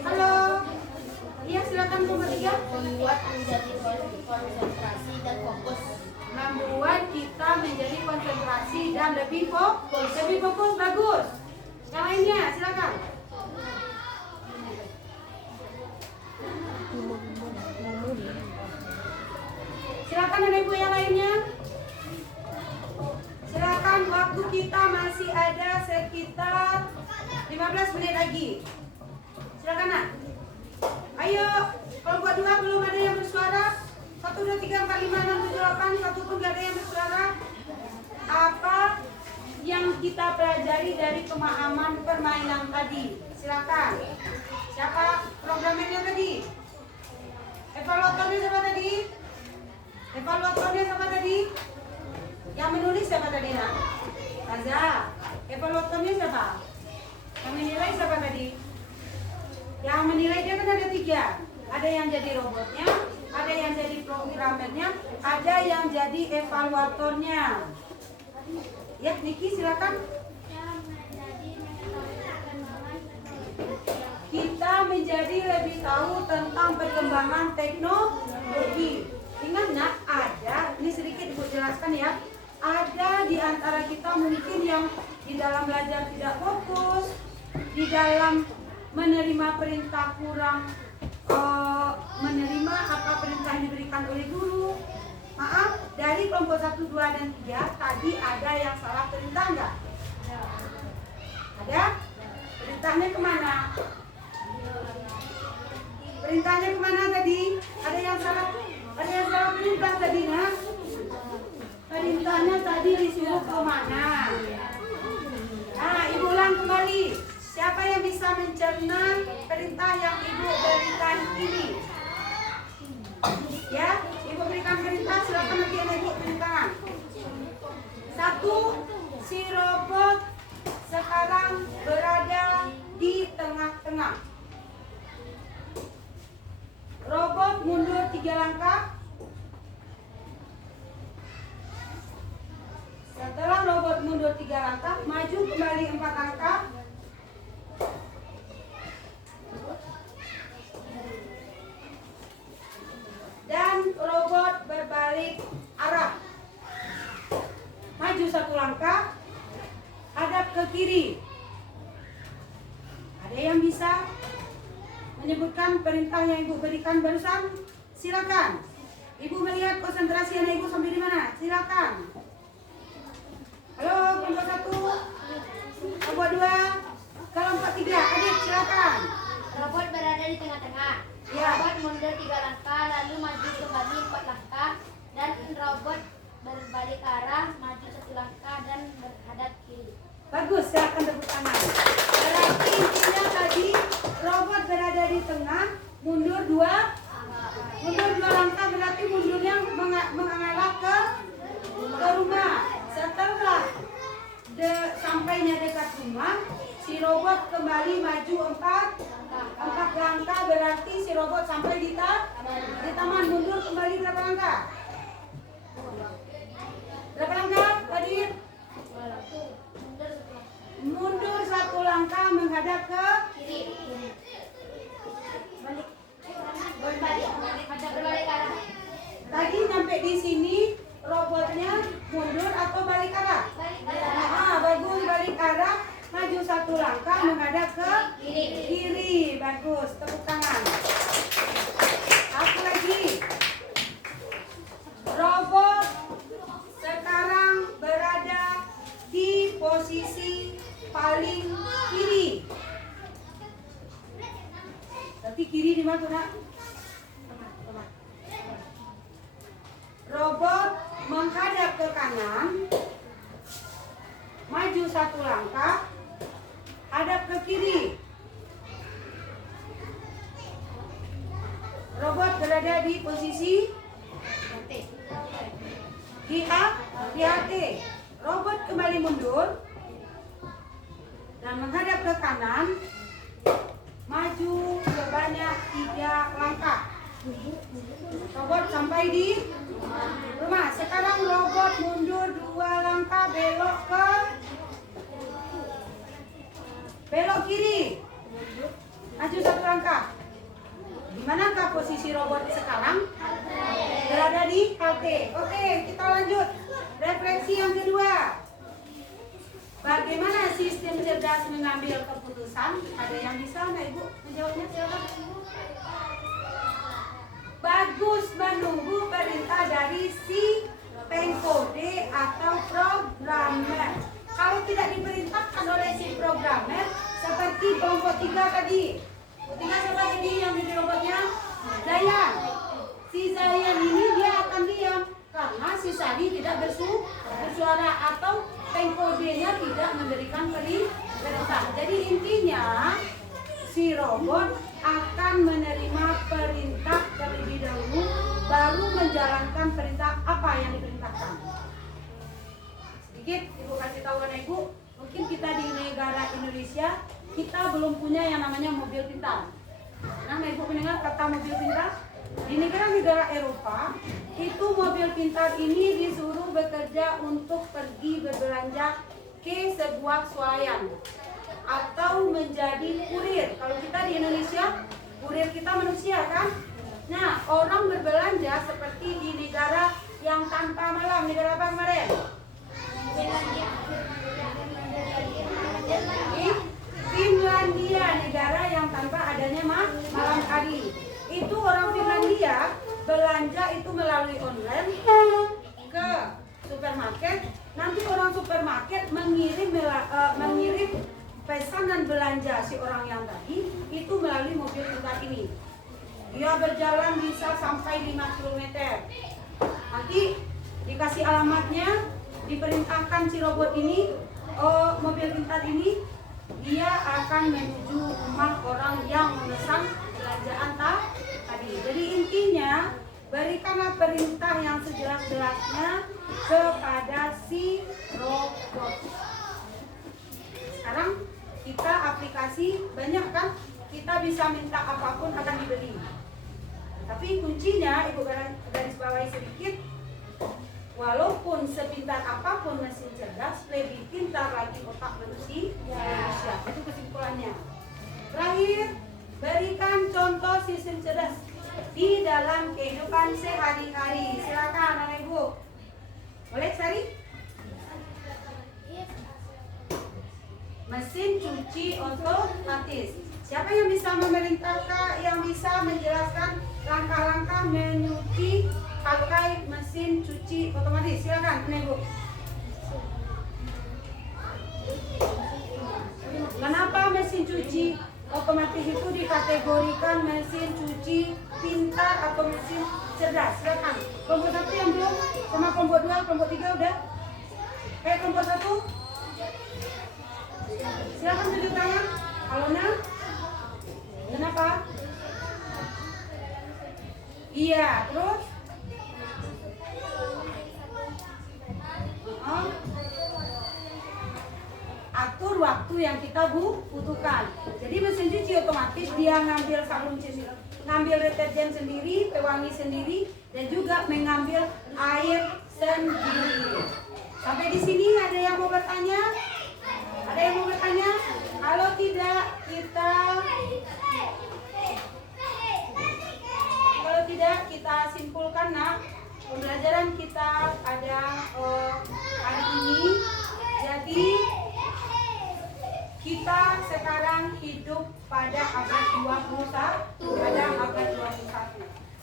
Halo. Iya, silakan nomor 3. Membuat menjadi konsentrasi dan fokus. Membuat kita menjadi konsentrasi dan lebih fokus. Lebih fokus, bagus. Yang lainnya, silakan. Silakan Anak Ibu yang lainnya. Silakan, waktu kita masih ada sekitar 15 menit lagi. Silakan Nak. Ayo, kalau buat 2 belum ada yang bersuara. 1, 2, 3, 4, 5, 6, 7, 8. Satu pun gak ada yang bersuara. Apa yang kita pelajari dari pemahaman permainan tadi? Silakan. Siapa programmernya tadi? Evaluatornya siapa tadi? Evaluatornya siapa tadi? Yang menulis siapa tadi Nak? Raza. Evaluatornya siapa? Yang menilai siapa tadi? Yang menilai dia kan ada 3. Ada yang jadi robotnya, ada yang jadi programmernya, ada yang jadi evaluatornya. Ya, Niki silakan. Kita menjadi lebih tahu tentang perkembangan teknologi. Ingat Nak, ada, ini sedikit Ibu jelaskan ya. Ada di antara kita mungkin yang di dalam belajar tidak fokus, di dalam menerima perintah kurang menerima apa perintah yang diberikan oleh guru. Maaf, dari kelompok 1, 2, dan 3 tadi ada yang salah perintah enggak? Ada? Perintahnya kemana? Perintahnya kemana tadi? Ada yang salah perintah tadi Nak? Perintahnya tadi disuruh kemana? Nah, Ibu ulang kembali. Siapa yang bisa mencerna perintah perintah yang ibu berikan ini. Ya, ibu berikan perintah, silakan lagi ibu perintahan. 1. Si robot sekarang berada di tengah-tengah. Robot mundur 3 langkah. Setelah robot mundur 3 langkah, maju kembali 4 langkah. Dan robot berbalik arah. Maju 1 langkah, hadap ke kiri. Ada yang bisa menyebutkan perintah yang ibu berikan barusan? Silakan. Ibu melihat konsentrasi anak ibu sampai di mana? Silakan. Halo, kelompok 1, kelompok 2, kelompok 3. Adik, silakan. Robot berada di tengah-tengah. Ya. Robot mundur 3 langkah, lalu maju kembali 4 langkah, dan robot berbalik arah, maju 1 langkah dan menghadap kiri. Bagus, silakan tepuk tangan. Berarti intinya tadi robot berada di tengah, mundur 2 langkah, berarti mundurnya mengarah ke rumah. Setelah sampainya dekat rumah, si robot kembali maju 4 langkah, berarti si robot sampai di taman. Mundur kembali berapa langkah? Berapa langkah tadi? Mundur 1 langkah menghadap ke Kiri. Berbalik arah. tadi sampai di sini robotnya mundur atau balik arah? Bagus, balik arah, maju 1 langkah menghadap ke kiri. Bagus, tepuk tangan. Satu lagi. Robot sekarang berada di posisi paling kiri. Tapi kiri di mana, Nak? Robot menghadap ke kanan, maju 1 langkah, hadap ke kiri. Robot berada di posisi di HT. Robot kembali mundur dan menghadap ke kanan, maju sebanyak 3 langkah. Robot sampai di rumah. Sekarang robot mundur 2 langkah, belok kiri, maju 1 langkah. Di manakah posisi robot sekarang? Berada di halte. Oke, kita lanjut. Refleksi yang kedua. Bagaimana sistem cerdas mengambil keputusan? Ada yang bisa nggak Ibu menjawabnya? Silakan. Bagus, menunggu perintah dari si pengkode atau programmer. Kalau tidak diperintahkan oleh si programmer, seperti kelompok 3 tadi. Kelompok 3 siapa tadi yang jadi robotnya? Zayan. Si Zayan ini dia akan diam karena si Sadi tidak bersuara atau pengkodenya tidak memberikan perintah. Jadi intinya si robot akan menerima perintah terlebih dahulu, baru menjalankan perintah apa yang diperintahkan. Sedikit Ibu kasih tahu anak Ibu, mungkin kita di negara Indonesia kita belum punya yang namanya mobil pintar. Nah, Ibu mendengar kata mobil pintar? Di negara-negara Eropa itu mobil pintar ini disuruh bekerja untuk pergi berbelanja ke sebuah swalayan atau menjadi kurir. Kalau kita di Indonesia, kurir kita manusia kan? Nah, orang berbelanja seperti di negara yang tanpa malam. Negara apa kemarin? Finlandia, negara yang tanpa adanya malam hari. Itu orang Finlandia belanja itu melalui online ke supermarket. Nanti orang supermarket mengirim pesanan belanja si orang yang tadi itu melalui mobil pintar ini. Dia berjalan bisa sampai 5 km. Nanti dikasih alamatnya, diperintahkan si robot ini, mobil pintar ini dia akan menuju rumah orang yang memesan belanjaan tadi. Jadi intinya, berikanlah perintah yang sejelas-jelasnya kepada si robot. Sekarang kita aplikasi banyak kan, kita bisa minta apapun akan dibeli. Tapi kuncinya, ibu garis bawahi sedikit, walaupun sepintar apapun mesin cerdas, lebih pintar lagi otak manusia. Itu kesimpulannya. Terakhir, berikan contoh sistem cerdas di dalam kehidupan sehari-hari. Silakan anak ibu. Boleh Sari? Mesin cuci otomatis. Siapa yang bisa memerintahkan, yang bisa menjelaskan langkah-langkah menyuci pakai mesin cuci otomatis? Silakan, Ibu. Kenapa mesin cuci otomatis itu dikategorikan mesin cuci pintar atau mesin cerdas? Silakan. Kelompok 1 yang belum, sama kelompok 2, kelompok 3 udah? Kelompok 1. Silakan tunjuk tangan. Alona. Kenapa? Iya, terus? Atur waktu yang kita butuhkan. Jadi mesin cuci otomatis dia ngambil sabun sendiri, ngambil deterjen sendiri, pewangi sendiri, dan juga mengambil air sendiri. Sampai di sini ada yang mau bertanya? Ada yang mau bertanya? Kalau tidak, kita simpulkan nak. Pembelajaran kita ada hari ini. Jadi kita sekarang hidup pada abad 21.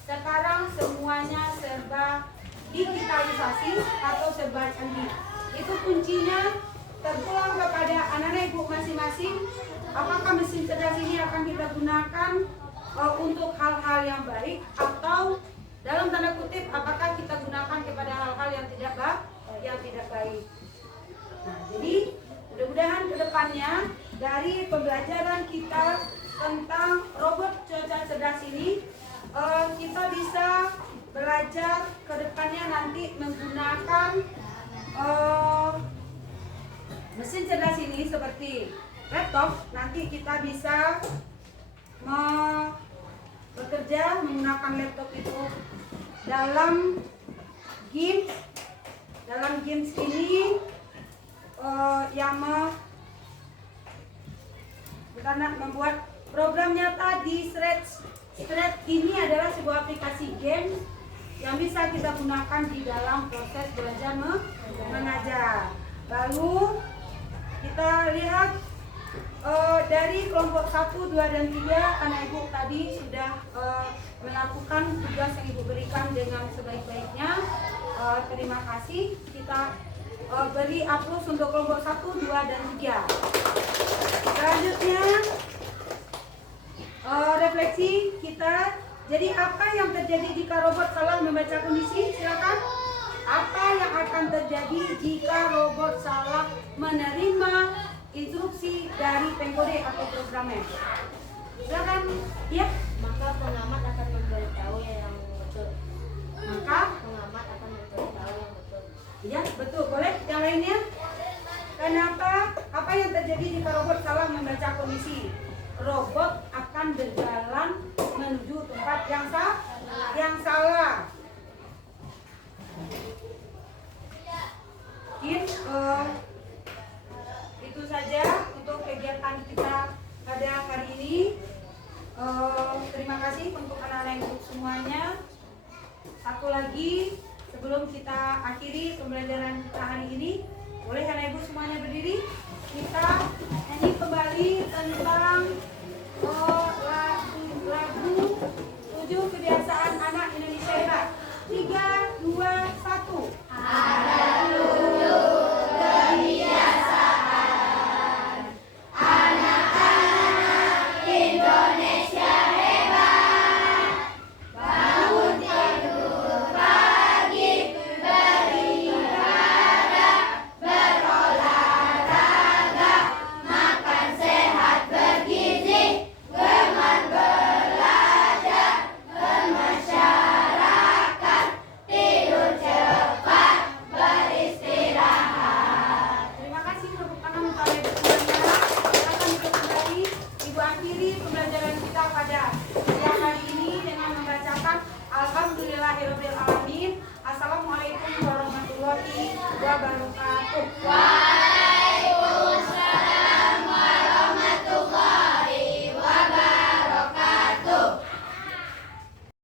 Sekarang semuanya serba digitalisasi atau serba canggih. Itu kuncinya terpulang kepada anak-anak ibu masing-masing. Apakah mesin cerdas ini akan kita gunakan untuk hal-hal yang baik, atau dalam tanda kutip apakah kita gunakan kepada hal-hal yang tidak baik. Nah, jadi mudah-mudahan kedepannya dari pembelajaran kita tentang robot cuaca cerdas ini, kita bisa belajar kedepannya nanti menggunakan mesin cerdas ini seperti laptop. Nanti kita bisa bekerja menggunakan laptop itu dalam games. Dalam games ini yang membuat program nyata di Threads. Threads ini adalah sebuah aplikasi game yang bisa kita gunakan di dalam proses belajar mengajar. Lalu kita lihat dari kelompok 1, 2, dan 3, anak ibu tadi sudah melakukan tugas yang ibu berikan dengan sebaik-baiknya. Terima kasih. Kita beri aplaus untuk kelompok 1, 2, dan 3. Selanjutnya refleksi kita. Jadi apa yang terjadi jika robot salah membaca kondisi? Silakan. Apa yang akan terjadi jika robot salah menerima instruksi dari pengkode atau programmer? Silakan. Ya. Maka pengamat akan memberitahu yang betul. Maka Pengamat akan memberitahu yang betul. ya, betul. Boleh yang lainnya? Kenapa? Apa yang terjadi jika robot salah membaca kondisi? Robot akan berjalan menuju tempat yang salah. Mungkin itu saja untuk kegiatan kita pada hari ini. Terima kasih untuk anak-anak ibu semuanya. Satu lagi sebelum kita akhiri pembelajaran kita hari ini, boleh anak ibu semuanya berdiri. Kita